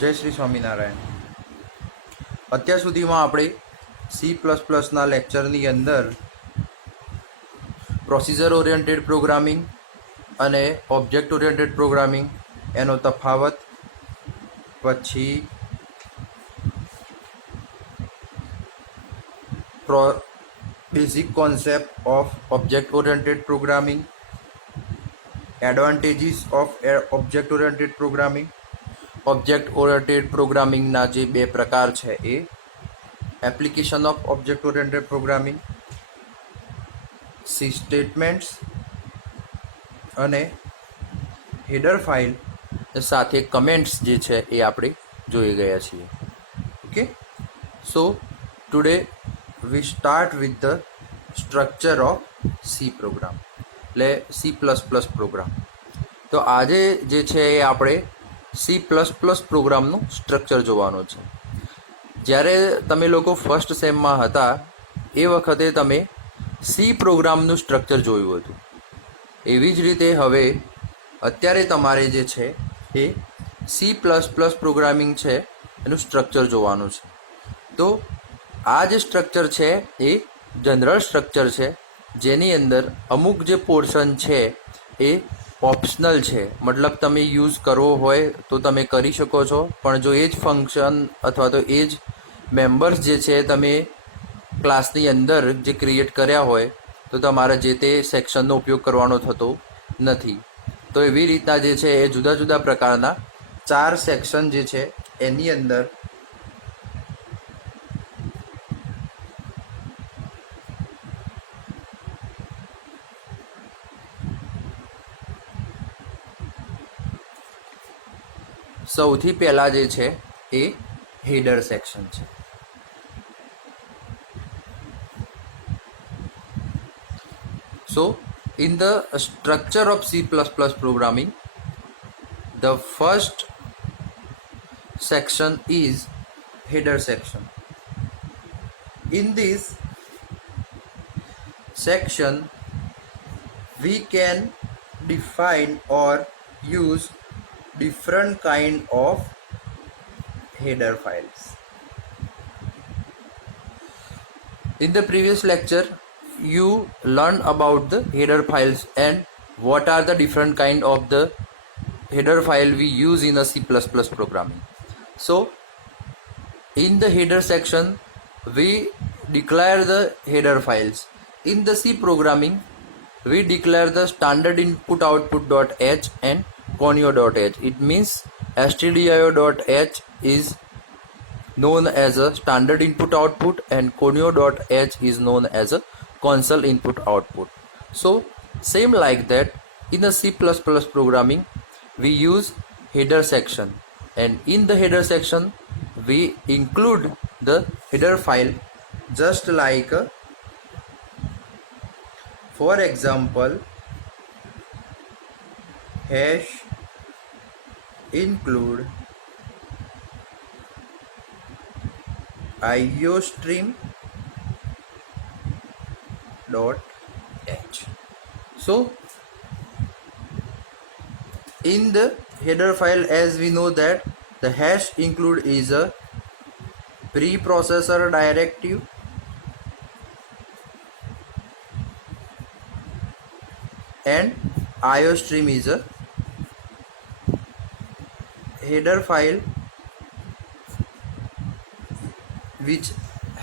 જય શ્રી સ્વામિનારાયણ. અત્યાર સુધીમાં આપણે C++ના લેક્ચરની અંદર પ્રોસિજર ઓરિએન્ટેડ પ્રોગ્રામિંગ અને ઓબ્જેક્ટ ઓરિએન્ટેડ પ્રોગ્રામિંગ, એનો તફાવત, પછી basic concept of object oriented programming, advantages of object oriented programming, object oriented પ્રોગ્રામિંગના જે બે પ્રકાર છે એ application of object oriented programming, C statements અને હેડર ફાઇલ સાથે કમેન્ટ્સ જે છે એ આપણે જોઈ ગયા છીએ. Okay, so today we start with the structure of C program, એટલે C++ પ્રોગ્રામ. તો આજે જે છે એ આપણે C++ પ્રોગ્રામનું સ્ટ્રક્ચર જોવાનું છે. જ્યારે તમે લોકો ફર્સ્ટ સેમમાં હતા એ વખતે તમે સી પ્રોગ્રામનું સ્ટ્રક્ચર જોયું હતું. એવી જ રીતે હવે અત્યારે તમારે જે છે એ C++ પ્રોગ્રામિંગ છે એનું સ્ટ્રક્ચર જોવાનું છે. તો આ જે સ્ટ્રક્ચર છે એ જનરલ સ્ટ્રક્ચર છે, જેની અંદર અમુક જે પોર્શન છે એ ઓપ્શનલ છે, મતલબ તમે યુઝ કરવો હોય તો તમે કરી શકો છો, પણ જો એ જ ફંક્શન અથવા તો એ જ મેમ્બર્સ જે છે તમે ક્લાસની અંદર જે ક્રિએટ કર્યા હોય તો તમારે જે તે સેક્શનનો ઉપયોગ કરવાનો થતો નથી. તો એવી રીતના જે છે એ જુદા જુદા પ્રકારના 4 સેક્શન જે છે એની અંદર સૌથી પહેલા જે છે એ હેડર સેક્શન છે. So in the structure of C++ programming, the first section is header section. In this section we can define or use different kind of header files. In the previous lecture you learned about the header files and what are the different kind of the header file we use in a C++ programming. So in the header section we declare the header files. In the C programming we declare the standard input output.h and conio.h. It means stdio.h is known as a standard input output and conio.h is known as a console input output. So same like that in the C++ programming we use header section, and in the header section we include the header file, just like for example hash include iostream.h. So in the header file, as we know that the hash include is a preprocessor directive and iostream is a header file which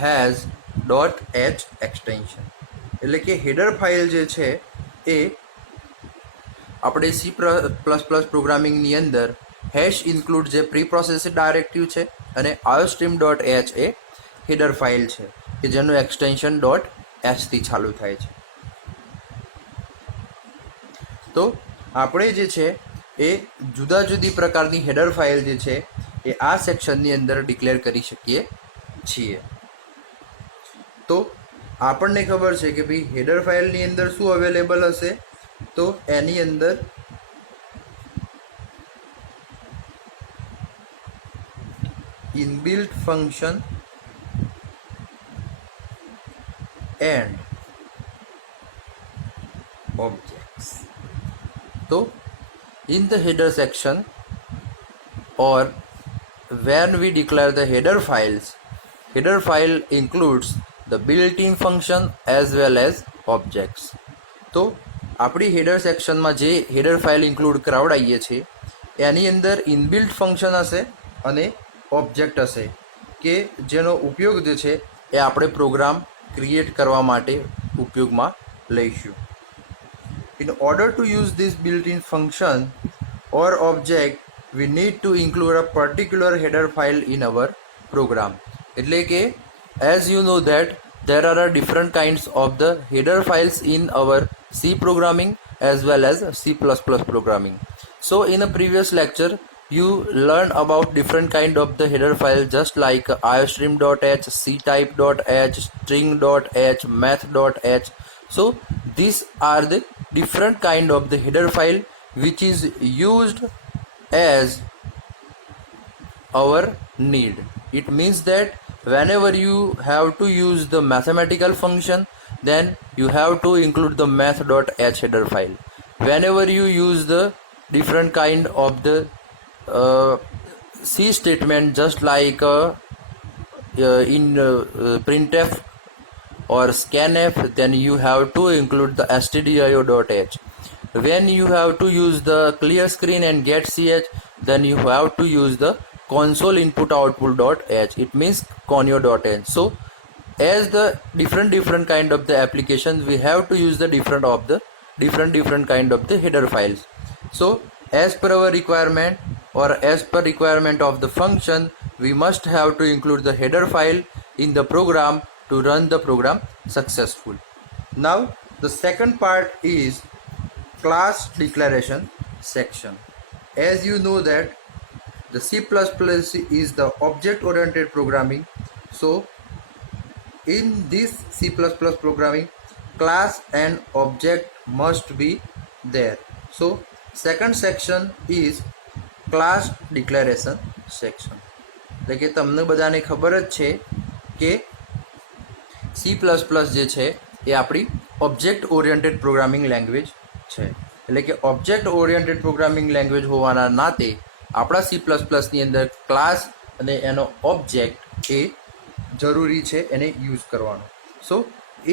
has .h extension. એટલે કે header file જે છે એ આપણે C++ પ્રોગ્રામિંગની અંદર hash include જે pre processor directive છે અને iostream.h એ હેડર ફાઇલ છે કે જેનું એક્સટેન્શન .h થી ચાલુ થાય છે. તો આપણે જે છે એ જુદા જુદી પ્રકારની હેડર ફાઇલ જે છે એ આ સેક્શનની અંદર ડિક્લેર કરી શકીએ છીએ. તો આપણને ખબર છે કે ભાઈ હેડર ફાઇલની અંદર શું અવેલેબલ હશે, તો એની અંદર inbuilt function and objects. So in the header section or when we declare the header files, header file includes the built-in function as well as objects. તો આપણી હેડર સેક્શનમાં જે હેડર ફાઇલ ઇન્ક્લુડ કરાવડાવીએ છીએ એની અંદર ઇનબિલ્ટ ફંક્શન હશે અને ઓબ્જેક્ટ હશે કે જેનો ઉપયોગ જે છે એ આપણે પ્રોગ્રામ ક્રિએટ કરવા માટે ઉપયોગમાં લઈશું. In order to use this built-in function or object, we need to include a particular header file in our program. એટલે કે as you know that there are different kinds of the header files in our C programming as well as C++ programming. So in a previous lecture you learned about different kind of the header file just like iostream.h, ctype.h, string.h, math.h. So these are the different kind of the header file which is used as our need. It means that whenever you have to use the mathematical function, then you have to include the math.h header file. Whenever you use the different kind of the C statement just like in printf or scanf, then you have to include the stdio.h. When you have to use the clear screen and getch, then you have to use the console input output.h. It means conio.h. So as the different kind of the applications, we have to use the different kind of the header files. So as per our requirement or as per requirement of the function, we must have to include the header file in the program to run the program successful. Now the second part is class declaration section. As you know that the C++ is the object oriented programming. So in this C++ programming, class and object must be there. So second section is class declaration section. એટલે કે તમને બધાને ખબર જ છે કે C++ જે છે એ આપણી ઓબ્જેક્ટ ઓરિએન્ટેડ પ્રોગ્રામિંગ લેંગ્વેજ છે. એટલે કે ઓબ્જેક્ટ ઓરિએન્ટેડ પ્રોગ્રામિંગ લેંગ્વેજ હોવાના નાતે આપણા C++ની અંદર ક્લાસ અને એનો ઓબ્જેક્ટ એ જરૂરી છે એને યુઝ કરવાનો. સો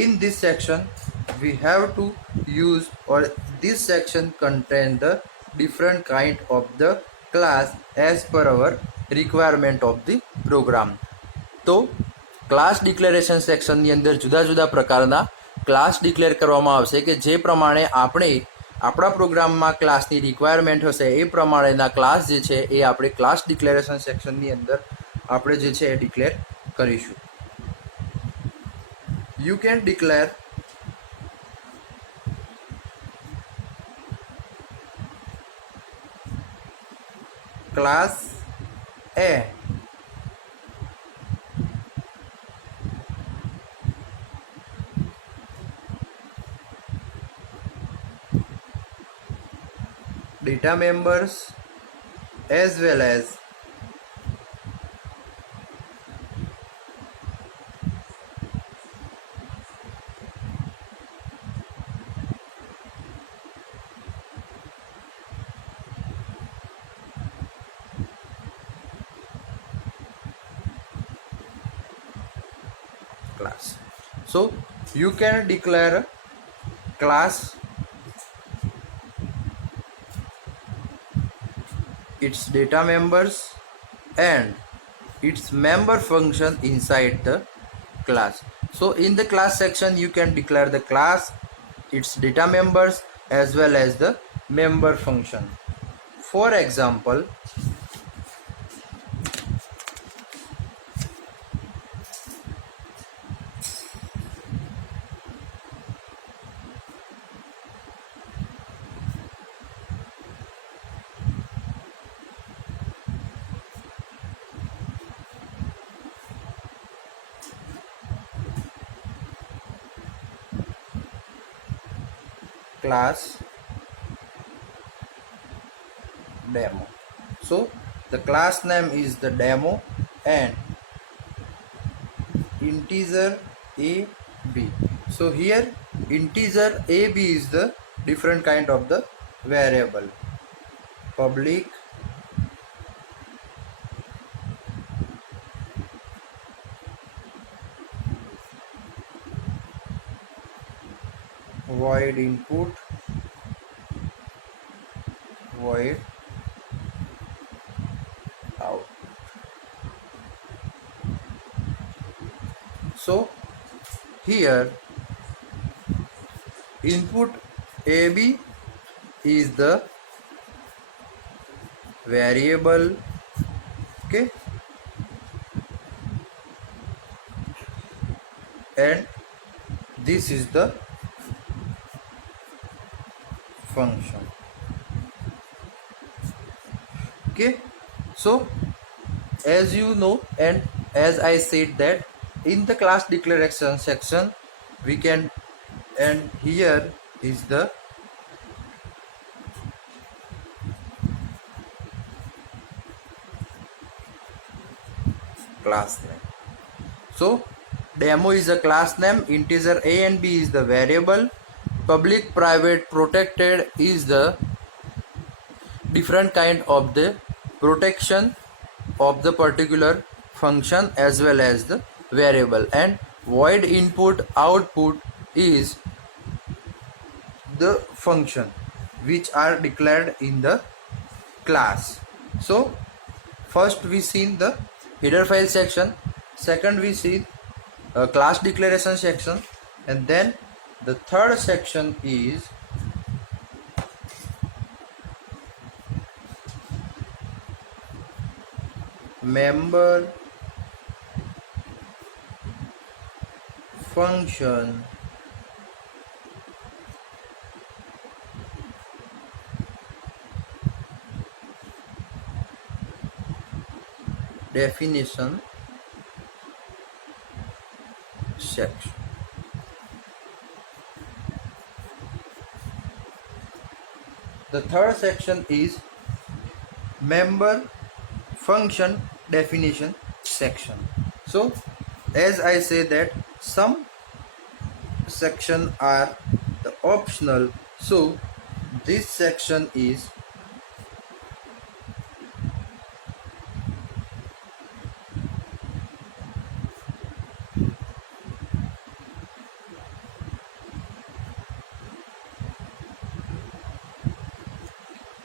in this section we have to use, or this section contain the different kind of the class as per our requirement of the program. તો ક્લાસ ડિક્લેરેશન સેક્શનની અંદર જુદા જુદા પ્રકારના ક્લાસ ડિક્લેર કરવામાં આવશે કે જે પ્રમાણે આપણે આપણા પ્રોગ્રામમાં ક્લાસની રિક્વાયરમેન્ટ હશે એ પ્રમાણેના ક્લાસ જે છે એ આપણે ક્લાસ ડિક્લેરેશન સેક્શનની અંદર આપણે જે છે એ ડિક્લેર કરીશું. You can declare class A data members as well as class. So you can declare class, its data members and its member function inside the class. So in the class section you can declare the class, its data members as well as the member function. For example, class demo. So the class name is the demo and integer ab. So here integer ab is the different kind of the variable. Public void input, void out. So here input AB is the variable, okay, and this is the function, okay. So as you know, and as I said that in the class declaration section we can, and here is the class name. So demo is a class name, integer a and b is the variable, public, private, protected is the different kind of the protection of the particular function as well as the variable, and void input output is the function which are declared in the class. So first we seen the header file section, second we see class declaration section, and then the third section is member function definition section. The third section is member function definition section. So as I say that some section are the optional, so this section is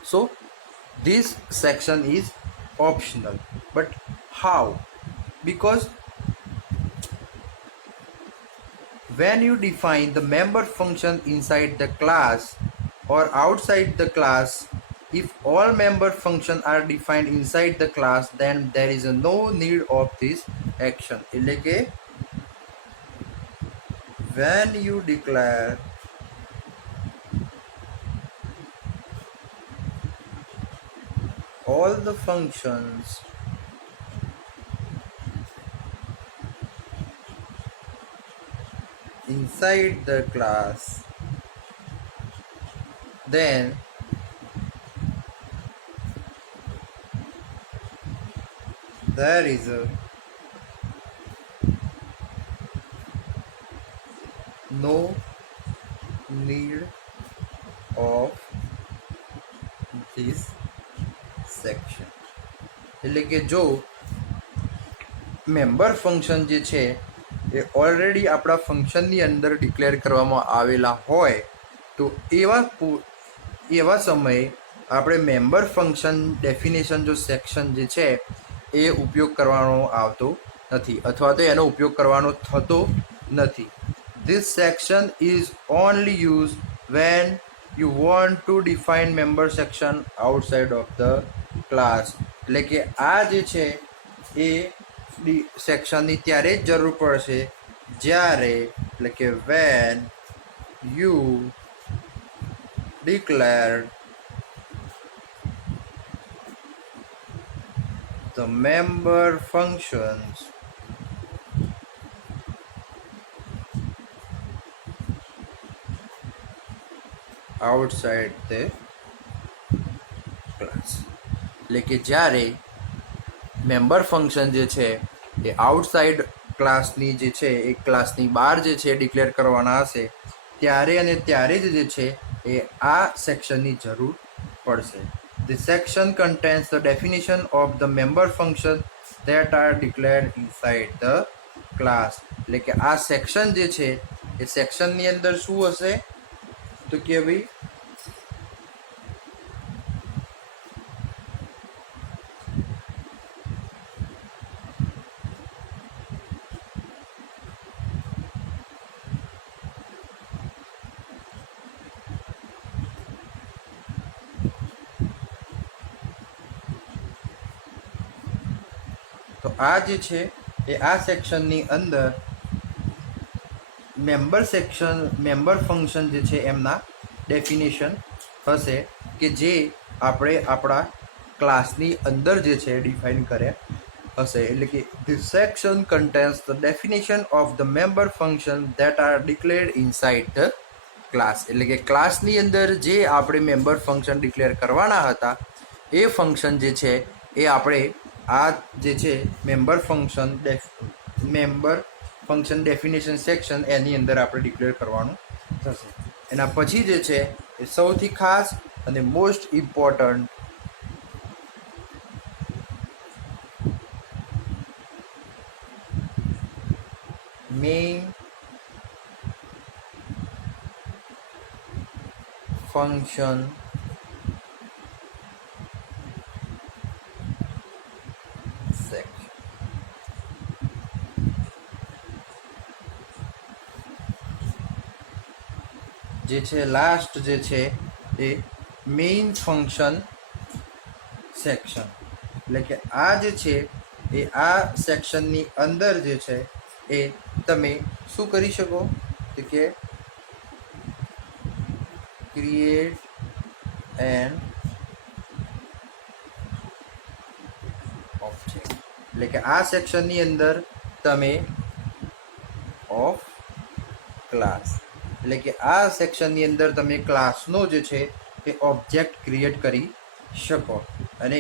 so this section is optional. But how? Because when you define the member function inside the class or outside the class, if all member functions are defined inside the class, then there is no need of this action. એટલે કે when you declare all the functions inside the class, then there is no need of this section. એટલે કે જો member function જે છે એ ઓલરેડી આપણા ફંક્શનની અંદર ડિક્લેર કરવામાં આવેલા હોય તો એવા સમયે આપણે મેમ્બર ફંક્શન ડેફિનેશન જો સેક્શન જે છે એ ઉપયોગ કરવાનો આવતો નથી, અથવા તો એનો ઉપયોગ કરવાનો થતો નથી. This section is only used when you want to define member section outside of the class. એટલે કે આ જે છે એ સેક્શનની ત્યારે જ જરૂર પડશે જ્યારે, એટલે કે when you declared the member functions outside the class. એટલે કે જ્યારે મેમ્બર ફંક્શન જે છે એ આઉટસાઇડ ક્લાસની જે છે એ ક્લાસની બહાર જે છે ડિક્લેર કરવાના હશે ત્યારે અને ત્યારે જ જે છે એ આ સેક્શનની જરૂર પડશે. The section contains the definition of the member functions that are declared inside the class. એટલે કે આ સેક્શન જે છે એ સેક્શનની અંદર શું હશે? तो क्या भाई तो आ जे छे ए आ सेक्शननी अंदर मेम्बर फंक्शन जे छे एमना डेफिनेशन हशे के जे આપણે આપણા ક્લાસની અંદર જે છે ડિફાઇન કર્યા હશે એટલે કે this section contains the definition of the member function that are declared inside the class એટલે કે ક્લાસની અંદર જે આપણે મેમ્બર ફંક્શન ડિક્લેર કરવાના હતા એ ફંક્શન જે છે એ આપણે આ જે છે મેમ્બર ફંક્શન ડેફિનેશન સેક્શન એની અંદર આપણે ડિક્લેર કરવાનું થશે એના પછી જે છે એ સૌથી ખાસ અને most important main function section જે છે લાસ્ટ જે છે એ મેઇન ફંક્શન સેક્શન એટલે કે આ જે છે એ આ સેક્શનની અંદર જે છે એ તમે શું કરી શકો કે ક્રિએટ એન ઓબ્જેક્ટ એટલે કે આ સેક્શનની અંદર તમે ઓફ ક્લાસ એટલે કે આ સેક્શનની અંદર તમે ક્લાસનો જે છે એ ઓબ્જેક્ટ ક્રિએટ કરી શકો અને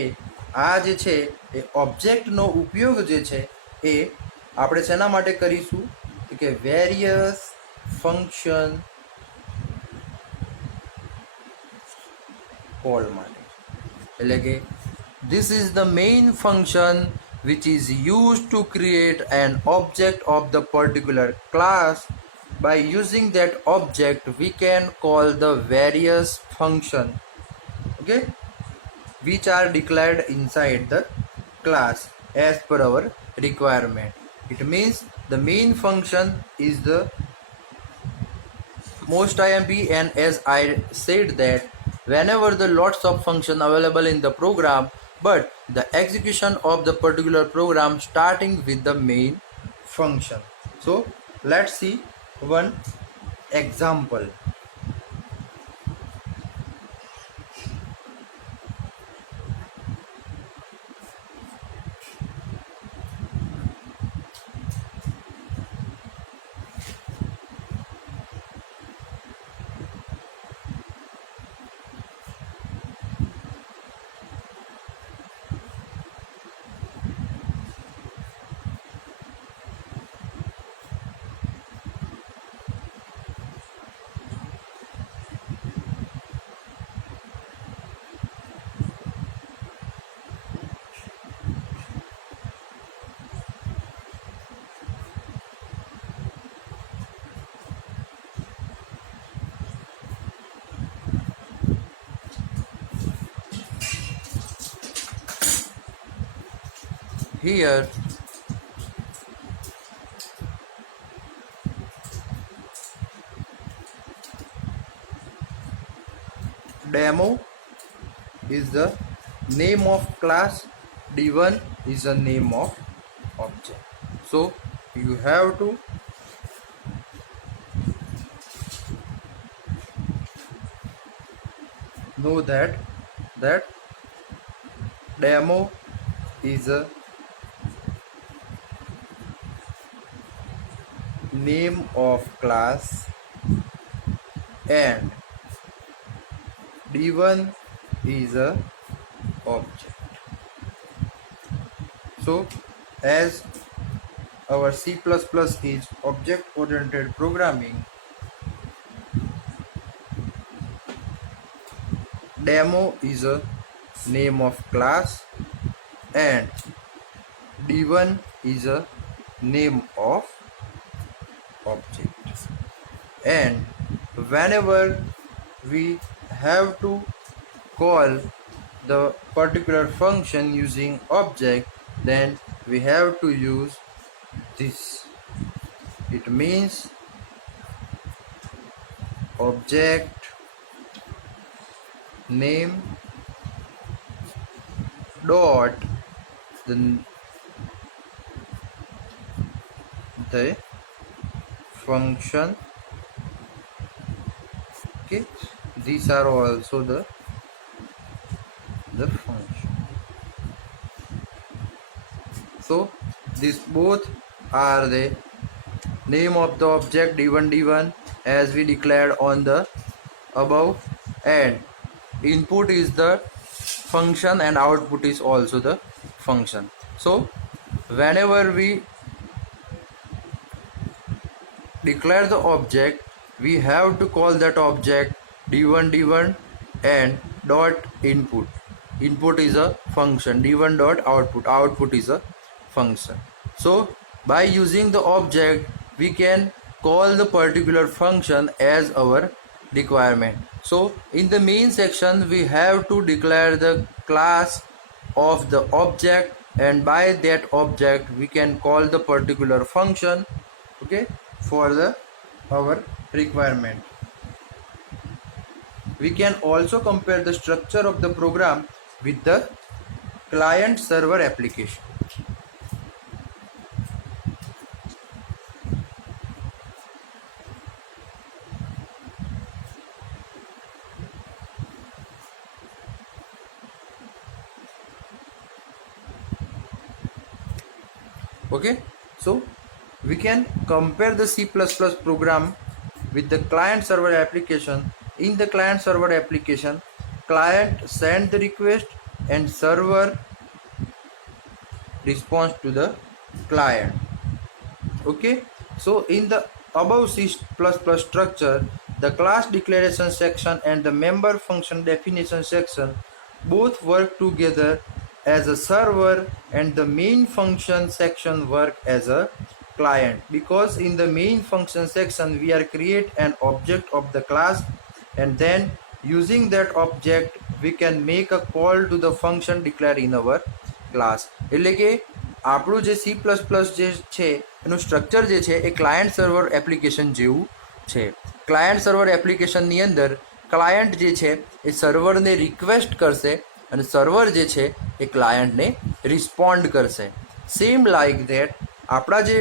આ જે છે એ ઓબ્જેક્ટનો ઉપયોગ જે છે એ આપણે શેના માટે કરીશું કે વેરિયસ ફંક્શન કોલ માટે એટલે કે this is the main function which is used to create an object of the particular class. By using that object we can call the various function, okay, which are declared inside the class as per our requirement. It means the main function is the most IMP, and as I said that whenever the lots of function available in the program, but the execution of the particular program starting with the main function. So let's see one example. Here demo is the name of class, d1 is the name of object. So you have to know that demo is a name of class and d1 is a object. So as our C++ is object oriented programming, demo is a name of class and d1 is a name of object. And whenever we have to call the particular function using object, then we have to use this. It means object name dot the function. Okay, these are also the function. So these both are the name of the object d1 d1 as we declared on the above, and input is the function and output is also the function. So whenever we declare the object, we have to call that object d1 d1 and dot input. Input is a function, d1 dot output, output is a function. So by using the object we can call the particular function as our requirement. So in the main section we have to declare the class of the object, and by that object we can call the particular function, okay, for the our requirement. We can also compare the structure of the program with the client server application. Okay, so we can compare the C++ program with the client server application. In the client server application, client send the request and server responds to the client. Okay, so in the above C++ structure, the class declaration section and the member function definition section both work together as a server, and the main function section work as a client, because in the main function section we are create an object of the class, and then using that object we can make a call to the function declared in our class. એટલે કે આપણું જે C++ જે છે એનું સ્ટ્રક્ચર જે છે એ client server application જેવું છે. ક્લાયન્ટ સર્વર એપ્લિકેશનની અંદર ક્લાયન્ટ જે છે એ સર્વરને રિક્વેસ્ટ કરશે અને સર્વર જે છે એ ક્લાયન્ટને રિસ્પોન્ડ કરશે. સેમ લાઇક ધેટ આપણા જે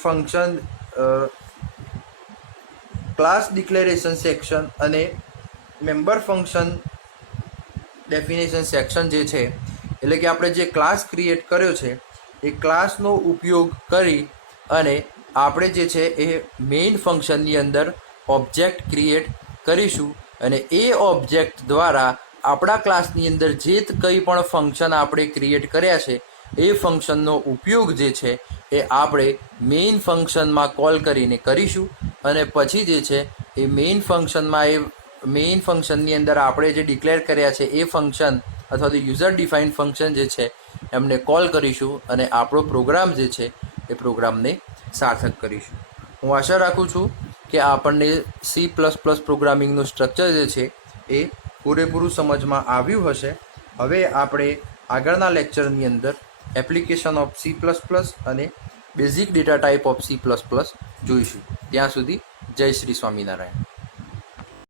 ફંક્શન ક્લાસ ડિક્લેરેશન સેક્શન અને મેમ્બર ફંક્શન ડેફિનેશન સેક્શન જે છે, એટલે કે આપણે જે ક્લાસ ક્રિએટ કર્યો છે એ ક્લાસનો ઉપયોગ કરી અને આપણે જે છે એ મેઇન ફંક્શનની અંદર ઓબ્જેક્ટ ક્રિએટ કરીશું, અને એ ઓબ્જેક્ટ દ્વારા આપણા ક્લાસની અંદર જે કંઈ પણ ફંક્શન આપણે ક્રિએટ કર્યા છે એ ફંક્શનનો ઉપયોગ જે છે એ આપણે મેઇન ફંક્શનમાં કોલ કરીને કરીશું, અને પછી જે છે એ મેઇન ફંક્શનમાં એ મેઇન ફંક્શનની અંદર આપણે જે ડિક્લેર કર્યા છે એ ફંક્શન અથવા તો યુઝર ડિફાઇન્ડ ફંક્શન જે છે એમને કોલ કરીશું અને આપણો પ્રોગ્રામ જે છે એ પ્રોગ્રામને સાર્થક કરીશું. હું આશા રાખું છું કે આપણને C++ પ્રોગ્રામિંગનું સ્ટ્રક્ચર જે છે એ પૂરેપૂરું સમજમાં આવ્યું હશે. હવે આપણે આગળના લેક્ચરની અંદર એપ્લિકેશન ઓફ C++ અને basic data type of C++ જોઈશું. ત્યાં સુધી જય શ્રી સ્વામિનારાયણ.